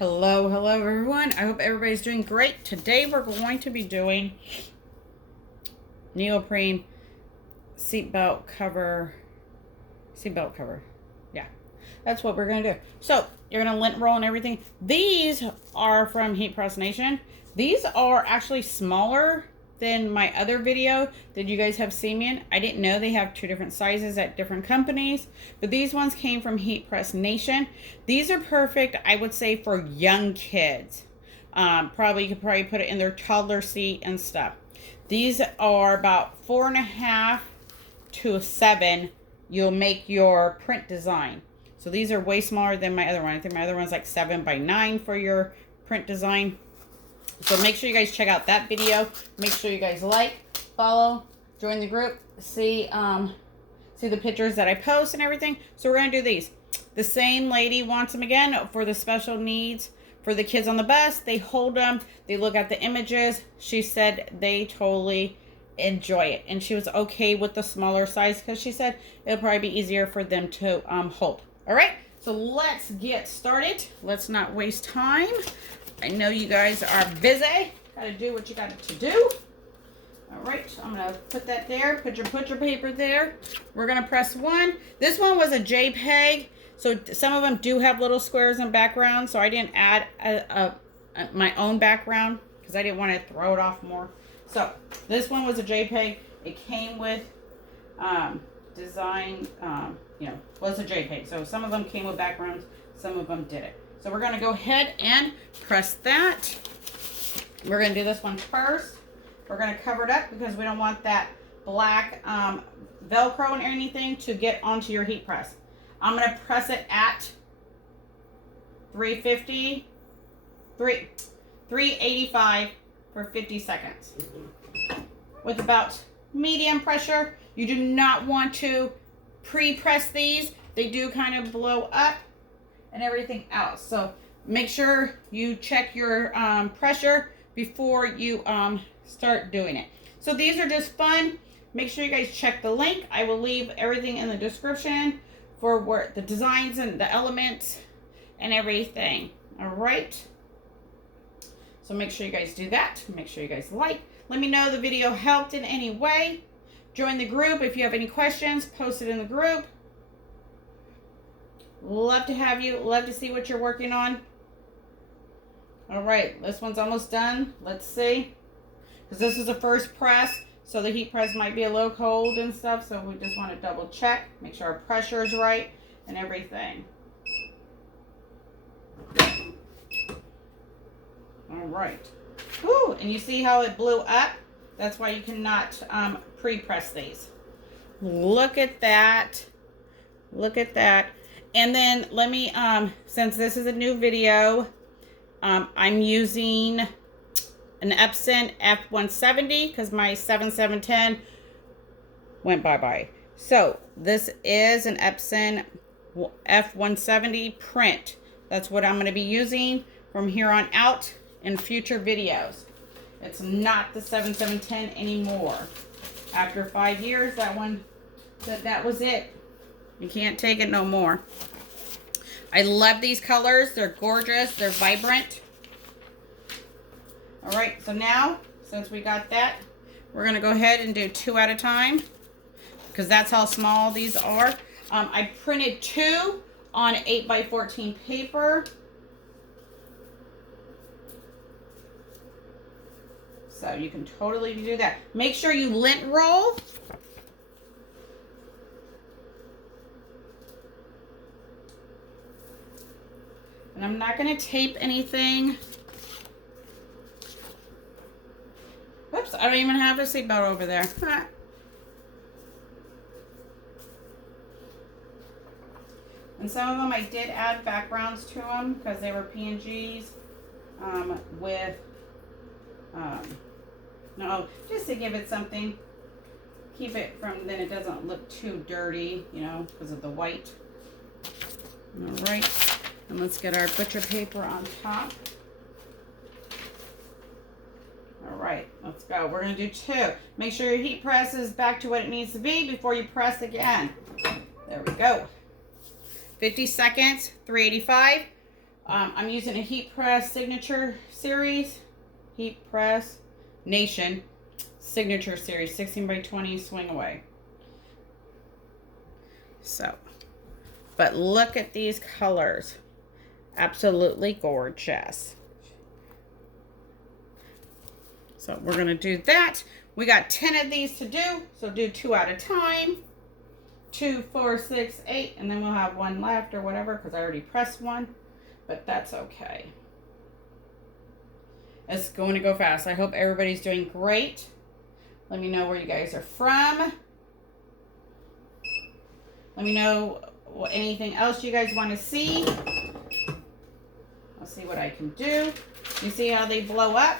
Hello everyone. I hope everybody's doing great. Today we're going to be doing neoprene seatbelt cover. Yeah, that's what we're going to do. So you're going to lint roll and everything. These are from Press Nation. These are actually smaller than my other video that you guys have seen me in. I didn't know they have two different sizes at different companies, but these ones came from Press Nation. These are perfect, I would say, for young kids. You could probably put it in their toddler seat and stuff. These are about 4.5 to 7. You'll make your print design. So these are way smaller than my other one. I think my other one's like 7x9 for your print design. So make sure you guys check out that video. Make sure you guys like, follow, join the group, see the pictures that I post and everything. So we're going to do these. The same lady wants them again for the special needs for the kids on the bus. They hold them. They look at the images. She said they totally enjoy it. And she was okay with the smaller size because she said it'll probably be easier for them to hold. All right. So let's get started. Let's not waste time. I know you guys are busy. Got to do what you got to do. All right, I'm going to put that there. Put your paper there. We're going to press one. This one was a JPEG, so some of them do have little squares and backgrounds, so I didn't add my own background because I didn't want to throw it off more. So this one was a JPEG. It came with design, was a JPEG. So some of them came with backgrounds, some of them didn't. So we're going to go ahead and press that. We're going to do this one first. We're going to cover it up because we don't want that black Velcro and anything to get onto your heat press. I'm going to press it at 385 for 50 seconds. With about medium pressure. You do not want to pre-press these. They do kind of blow up and everything else. So make sure you check your pressure before you start doing it. So these are just fun. Make sure you guys check the link. I will leave everything in the description for where the designs and the elements and everything. All right. So make sure you guys do that. Make sure you guys like. Let me know the video helped in any way. Join the group. If you have any questions, post it in the group. Love to have you. Love to see what you're working on. All right, this one's almost done. Let's see. Because this is the first press, so the heat press might be a little cold and stuff, so we just want to double check, make sure our pressure is right and everything. All right. Woo, and you see how it blew up? That's why you cannot pre-press these. Look at that. Look at that. And then let me, since this is a new video, I'm using an Epson F-170 because my 7710 went bye-bye. So this is an Epson F-170 print. That's what I'm going to be using from here on out in future videos. It's not the 7710 anymore. After 5 years, that was it. You can't take it no more. I love these colors. They're gorgeous. They're vibrant. All right, so now, since we got that, we're going to go ahead and do 2 at a time because that's how small these are. I printed 2 on 8x14 paper. So you can totally do that. Make sure you lint roll. And I'm not going to tape anything. Whoops, I don't even have a seatbelt over there. And some of them I did add backgrounds to them because they were PNGs no, just to give it something. Keep it from, then it doesn't look too dirty, because of the white. All right. And let's get our butcher paper on top. All right, let's go. We're going to do 2. Make sure your heat press is back to what it needs to be before you press again. There we go. 50 seconds, 385. I'm using a Heat Press Signature Series. Heat Press Nation Signature Series 16 by 20 swing away. So, but look at these colors. Absolutely gorgeous. So we're going to do that. We got 10 of these to do. So do 2 at a time. 2, 4, 6, 8. And then we'll have 1 left or whatever because I already pressed 1. But that's okay. It's going to go fast. I hope everybody's doing great. Let me know where you guys are from. Let me know anything else you guys want to see. I'll see what I can do. You see how they blow up?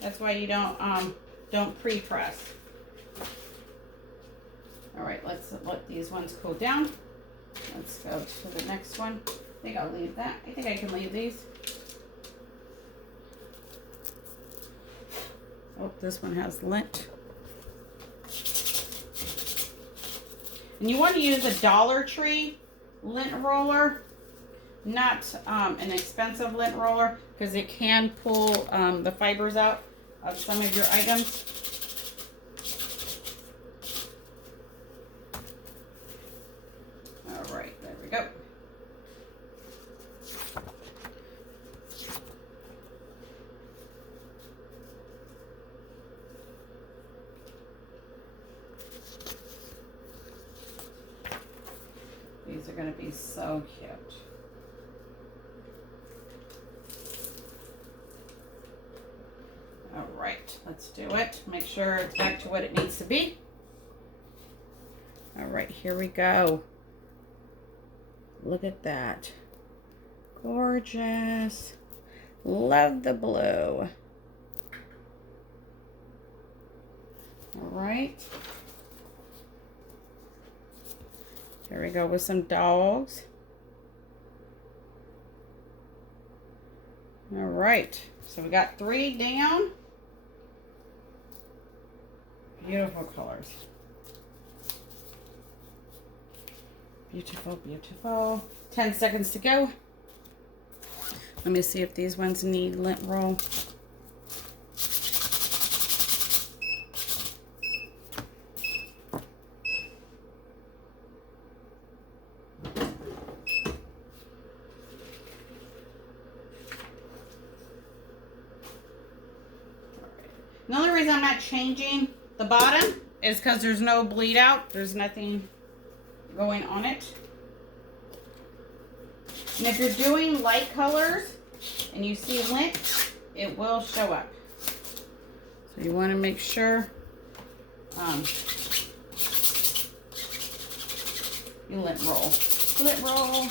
That's why you don't pre-press. All right, let's let these ones cool down. Let's go to the next one. I think I'll leave that. I think I can leave these. Oh, this one has lint. And you want to use a Dollar Tree lint roller, not an expensive lint roller, because it can pull the fibers out of some of your items. All right, there we go. These are going to be so cute. All right, let's do it. Make sure it's back to what it needs to be. All right, here we go. Look at that. Gorgeous. Love the blue. All right. There we go with some dogs. All right, so we got 3 down. Beautiful colors. Beautiful, beautiful. 10 seconds to go. Let me see if these ones need lint roll. The only reason I'm not changing the bottom is because there's no bleed out. There's nothing going on it. And if you're doing light colors and you see lint, it will show up. So you want to make sure you lint roll. Lint roll.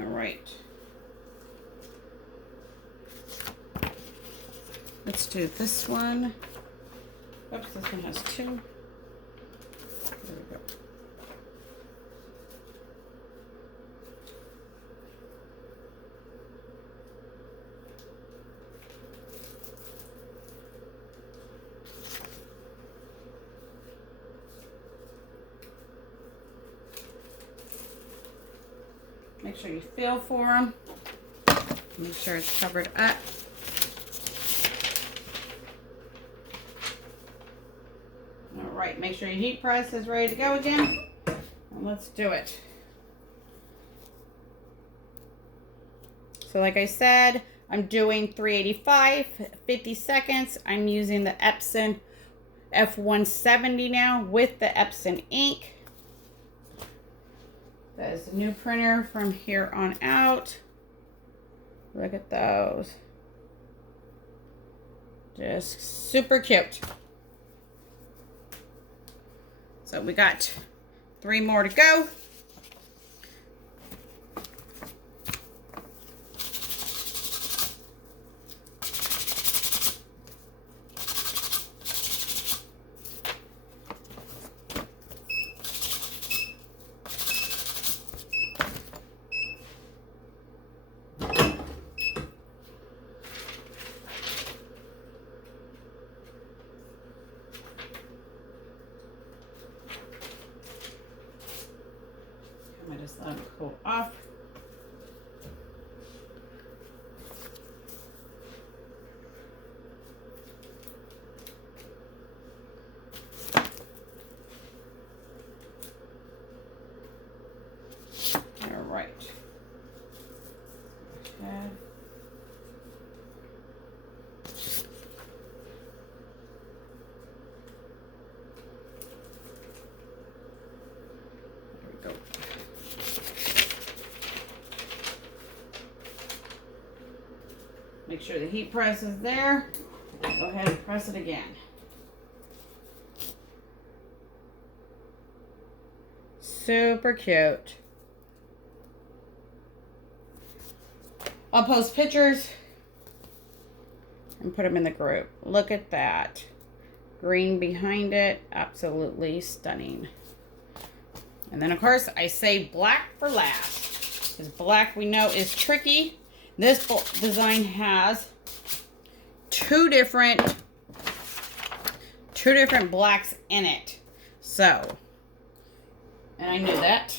All right. Let's do this one. Oops, this one has 2. There we go. Make sure you feel for them. Make sure it's covered up. All right, make sure your heat press is ready to go again. And let's do it. So like I said, I'm doing 385, 50 seconds. I'm using the Epson F-170 now with the Epson ink. That is the new printer from here on out. Look at those. Just super cute. So we got 3 more to go. I just let them cool off. head. There we go. Make sure the heat press is there. Go ahead and press it again. Super cute. I'll post pictures and put them in the group. Look at that. Green behind it. Absolutely stunning. And then, of course, I say black for last. Because black, we know, is tricky. This design has two different blacks in it. So, and I knew that.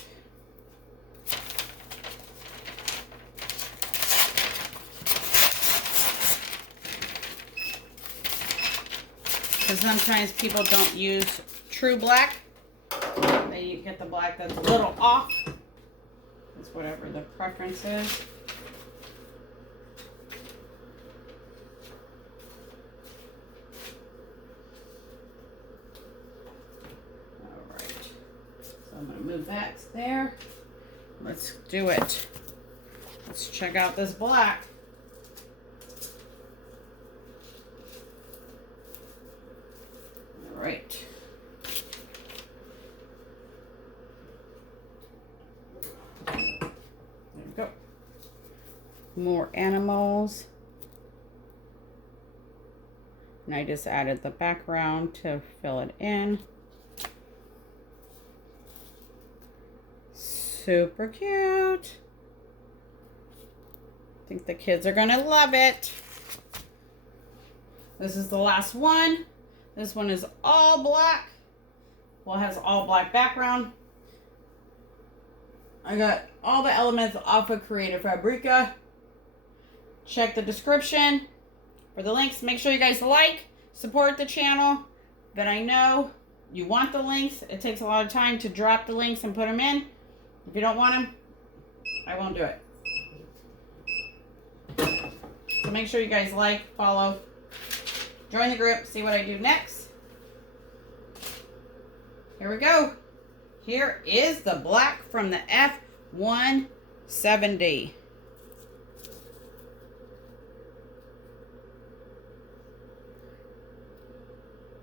Because sometimes people don't use true black. They get the black that's a little off. It's whatever the preference is. Alright. So I'm going to move that there. Let's do it. Let's check out this black. Right. There we go. More animals. And I just added the background to fill it in. Super cute. I think the kids are gonna love it. This is the last one. This one is all black. Well, it has all black background. I got all the elements off of Creative Fabrica. Check the description for the links. Make sure you guys like, support the channel. But I know you want the links. It takes a lot of time to drop the links and put them in. If you don't want them, I won't do it. So make sure you guys like, follow, join the group, see what I do next. Here we go. Here is the black from the F-170.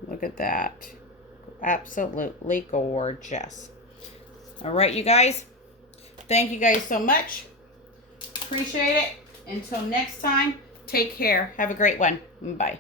Look at that. Absolutely gorgeous. All right, you guys. Thank you guys so much. Appreciate it. Until next time, take care. Have a great one. Bye.